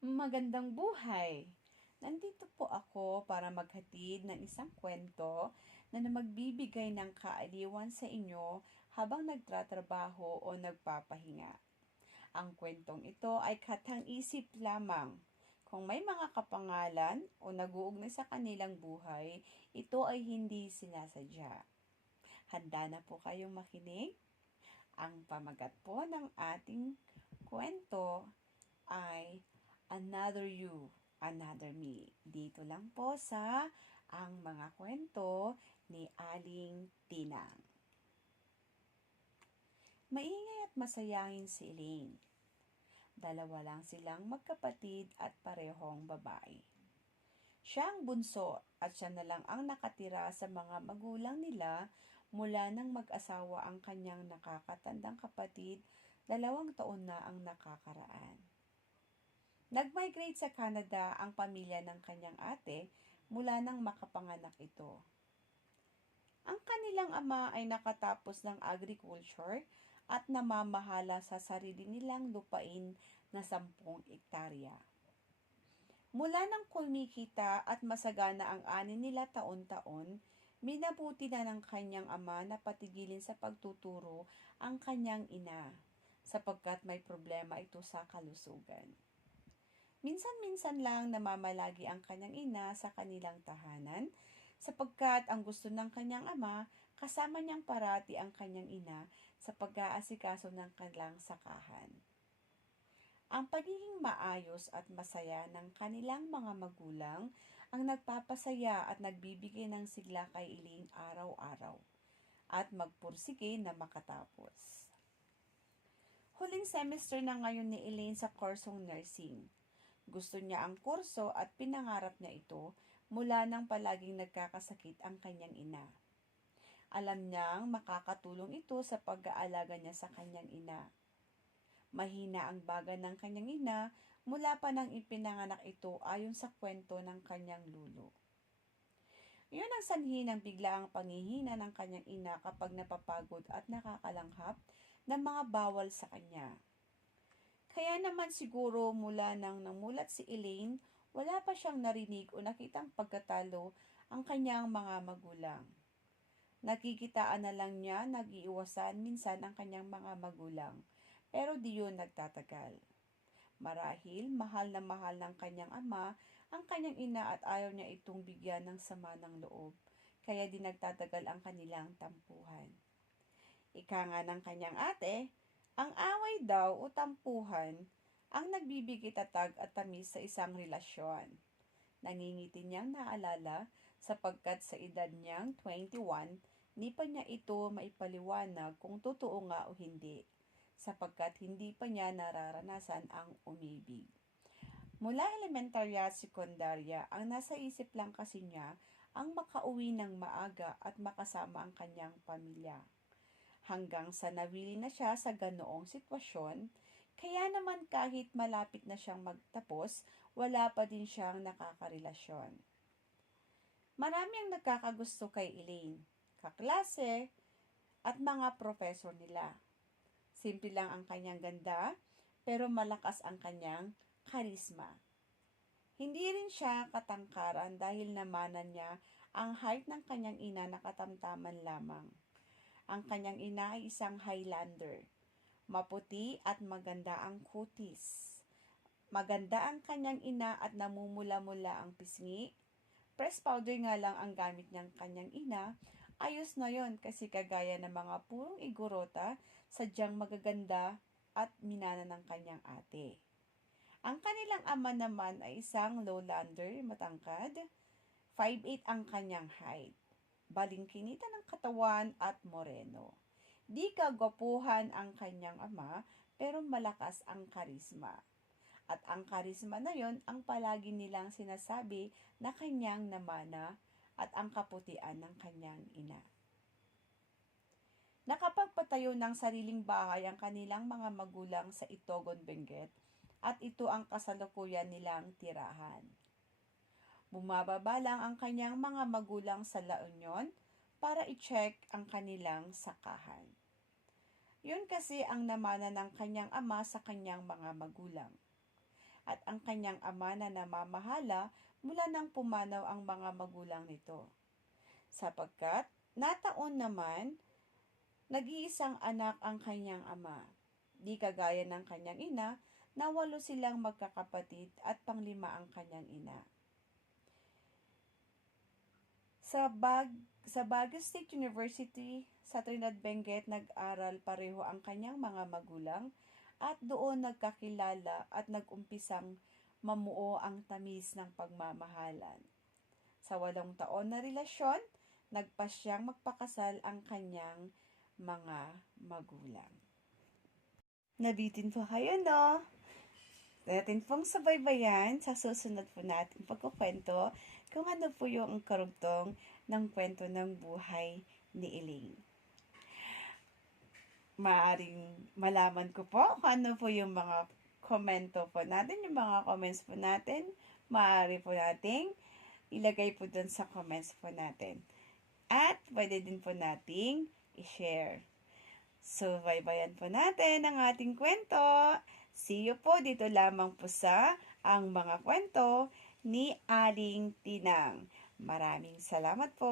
Magandang buhay! Nandito po ako para maghatid ng isang kwento na magbibigay ng kaaliwan sa inyo habang nagtatrabaho o nagpapahinga. Ang kwentong ito ay katang-isip lamang. Kung may mga kapangalan o nag-uugnay sa kanilang buhay, ito ay hindi sinasadya. Handa na po kayong makinig? Ang pamagat po ng ating kwento ay Another You, Another Me. Dito lang po sa Ang Mga Kwento ni Aling Tinang. Maingay at masayahin si Elaine. Dalawa lang silang magkapatid at parehong babae. Siya ang bunso at siya na lang ang nakatira sa mga magulang nila mula nang mag-asawa ang kanyang nakakatandang kapatid, 2 taon na ang nakakaraan. Nag-migrate sa Canada ang pamilya ng kanyang ate mula nang makapanganak ito. Ang kanilang ama ay nakatapos ng agriculture at namamahala sa sarili nilang lupain na 10 hektarya. Mula nang kumikita at masagana ang ani nila taon-taon, minabuti na ng kanyang ama na patigilin sa pagtuturo ang kanyang ina, sapagkat may problema ito sa kalusugan. Minsan-minsan lang namamalagi ang kanyang ina sa kanilang tahanan, sapagkat ang gusto ng kanyang ama, kasama niyang parati ang kanyang ina sa pag-aasikaso ng kanilang sakahan. Ang pagiging maayos at masaya ng kanilang mga magulang ang nagpapasaya at nagbibigay ng sigla kay Elaine araw-araw at magpursige na makatapos. Huling semester na ngayon ni Elaine sa kursong nursing. Gusto niya ang kurso at pinangarap niya ito mula nang palaging nagkakasakit ang kanyang ina. Alam niyang makakatulong ito sa pag-aalaga niya sa kanyang ina. Mahina ang baga ng kanyang ina mula pa nang ipinanganak ito ayon sa kwento ng kanyang lulo. Iyon ang sanhi ng biglaang panghihina ng kanyang ina kapag napapagod at nakakalanghap ng mga bawal sa kanya. Kaya naman siguro mula nang namulat si Elaine, wala pa siyang narinig o nakitang pagkatalo ang kanyang mga magulang. Nakikitaan na lang niya nag-iiwasan minsan ang kanyang mga magulang, pero di yun nagtatagal. Marahil mahal na mahal ng kanyang ama ang kanyang ina at ayaw niya itong bigyan ng sama ng loob, kaya di nagtatagal ang kanilang tampuhan. Ika nga ng kanyang ate, ang away daw o tampuhan ang nagbibigay tatag at tamis sa isang relasyon. Nangingiti niyang naalala sapagkat sa edad niyang 21, di pa niya ito maipaliwanag kung totoo nga o hindi, sapagkat hindi pa niya nararanasan ang umibig. Mula elementarya at sekundarya, ang nasa isip lang kasi niya ang makauwi ng maaga at makasama ang kanyang pamilya. Hanggang sa nawili na siya sa ganoong sitwasyon, kaya naman kahit malapit na siyang magtapos, wala pa din siyang nakakarelasyon. Marami ang nagkakagusto kay Elaine, kaklase, at mga professor nila. Simple lang ang kanyang ganda, pero malakas ang kanyang karisma. Hindi rin siya katangkaran dahil namanan niya ang height ng kanyang ina na katamtaman lamang. Ang kanyang ina ay isang Highlander. Maputi at maganda ang kutis. Maganda ang kanyang ina at namumula-mula ang pisngi. Press powder nga lang ang gamit niyang kanyang ina. Ayos na yon kasi kagaya ng mga purong igorota, sadyang magaganda at minana ng kanyang ate. Ang kanilang ama naman ay isang lowlander, matangkad. 5'8" ang kanyang height. Balingkinita ng katawan at moreno. Di kagwapuhan ang kanyang ama, pero malakas ang karisma. At ang karisma na yon ang palagi nilang sinasabi na kanyang namana at ang kaputian ng kanyang ina. Nakapagpatayo ng sariling bahay ang kanilang mga magulang sa Itogon, Benguet, at ito ang kasalukuyan nilang tirahan. Bumababa lang ang kanyang mga magulang sa La Union para i-check ang kanilang sakahan. Yun kasi ang namana ng kanyang ama sa kanyang mga magulang. at ang kanyang ama na namamahala mula nang pumanaw ang mga magulang nito. Sapagkat nataon naman, nag-iisang anak ang kanyang ama. Di kagaya ng kanyang ina, na 8 silang magkakapatid at 5 ang kanyang ina. Sa Baguio State University, sa Trinidad Benguet, nag-aral pareho ang kanyang mga magulang at doon nagkakilala at nag-umpisang mamuo ang tamis ng pagmamahalan. Sa 8 taon na relasyon, nagpasyang magpakasal ang kanyang mga magulang. Nabitin po kayo, no? Natin pong sabaybayan sa susunod po natin pagkukwento kung ano po yung karugtong ng kwento ng buhay ni Elaine. Maaring malaman ko po kung ano po yung mga komento po natin, yung mga comments po natin. Maaari po nating ilagay po dun sa comments po natin. At pwede din po nating i-share. So, baybayan po natin ang ating kwento. See you po dito lamang po sa Ang Mga Kwento ni Aling Tinang. Maraming salamat po.